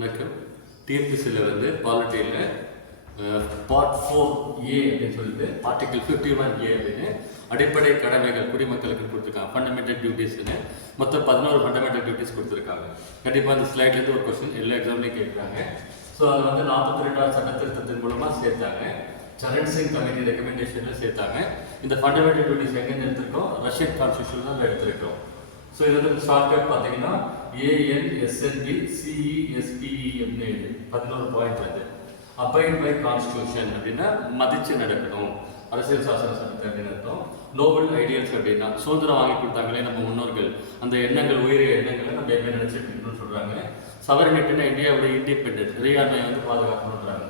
வணக்கம். டிஎன்பிசியில் வந்து பாலிட்டியில் பார்ட் 4A அப்படின்னு சொல்லிட்டு ஆர்டிகிள் 51A அப்படின்னு அடிப்படை கடமைகள் குடிமக்களுக்கு கொடுத்துருக்காங்க. ஃபண்டமெண்டல் டியூட்டிஸ்ன்னு மொத்தம் 11 ஃபண்டமெண்டல் டியூட்டிஸ் கொடுத்துருக்காங்க. கண்டிப்பாக அந்த ஸ்லைட்லேருந்து ஒரு கொஸ்டின் எல்லா எக்ஸாம்லையும் கேட்குறாங்க. ஸோ அதை வந்து 42வது சட்ட திருத்தத்தின் மூலமாக சேர்த்தாங்க. சரண் சிங் கமிட்டி ரெக்கமெண்டேஷனில் சேர்த்தாங்க. இந்த ஃபண்டமெண்டல் டியூட்டிஸ் எங்கேருந்து எடுத்திருக்கோம்? ரஷ்யன் கான்ஸ்டியூஷன் தான் எடுத்திருக்கோம். ஸோ இது வந்து ஷார்ட்கட் பார்த்தீங்கன்னா ANSNBCESPEMனு 11 பாயிண்ட் வந்து அபைட் பை கான்ஸ்டியூஷன் அப்படின்னா மதிச்சு நடக்கணும், அரசியல் சாசன சட்டத்தை அப்படின்னு அர்த்தம். நோபல் ஐடியல்ஸ் அப்படின்னா சுதந்திரம் வாங்கி கொடுத்தாங்களே நம்ம முன்னோர்கள், அந்த எண்ணங்கள் உயரிய எண்ணங்களை நம்ம எப்போ நினைச்சிட்டு சொல்றாங்க. சவரனிட்டினா இந்தியாவுடைய இண்டிபெண்டன்ஸ் இறையாண்மையை வந்து பாதுகாக்கணுன்றாங்க.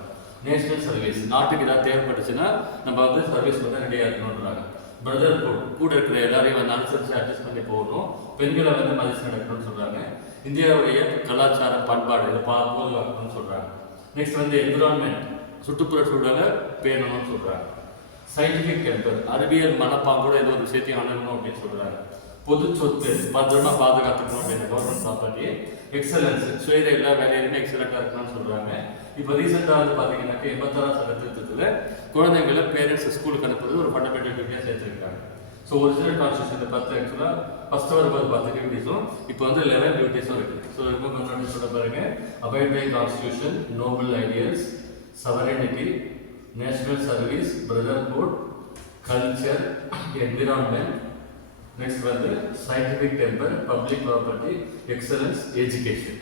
நேஷனல் சர்வீஸ் நாட்டுக்கு ஏதாவது தேவைப்பட்டுச்சுன்னா நம்ம வந்து சர்வீஸ் பண்ண ரெடியாக இருக்கணுன்றாங்க. பிரதர் கூட இருக்கிற எல்லாரையும் வந்து அனுசரித்து அட்ஜஸ்ட் பண்ணி போகணும். பெண்களை வந்து மதிச்சு நடக்கணும்னு சொல்றாங்க. இந்தியாவுடைய கலாச்சாரம் பண்பாடு இதை பாதுகாக்கணும்னு சொல்றாங்க. நெக்ஸ்ட் வந்து என்விரான்மெண்ட் சுற்றுப்புற சூழலை பேணணும்னு சொல்றாங்க. சயின்டிஃபிக் டெம்பர் அறிவியல் மனப்பாங்கூட ஏதோ ஒரு விஷயத்தையும் அணுகணும் அப்படின்னு சொல்றாங்க. பொது சொத்து பத்திரமா பாதுகாத்துக்கணும் அப்படின்னு கவர்மெண்ட் ப்ராப்பர்ட்டி. எக்ஸலன்ஸ் செய்கிற எல்லா வேலையிலுமே எக்ஸலண்டாக இருக்கணும்னு சொல்றாங்க. இப்போ ரீசெண்டாக வந்து பார்த்தீங்கன்னாக்க 86 சட்ட திருத்தத்தில் குழந்தைங்களை பேரண்ட்ஸ் ஸ்கூலுக்கு அனுப்புறது ஒரு ஃபண்டமெண்டல் டியூட்டியாக சேர்த்துருக்காங்க. ஸோ ஒரிஜினல் கான்ஸ்டியூஷன் 10 ஆக்சுவலாக ஃபர்ஸ்ட் வரும்போது 10 டியூட்டிஸும் இப்போ வந்து 11 டியூட்டிஸும் இருக்குது. ஸோ ரொம்ப கொஞ்சம் சொல்ல பாருங்க. Abide by constitution, noble ideals, sovereignty, national service, brotherhood, culture, environment, next வந்து scientific temper, public property, excellence, education.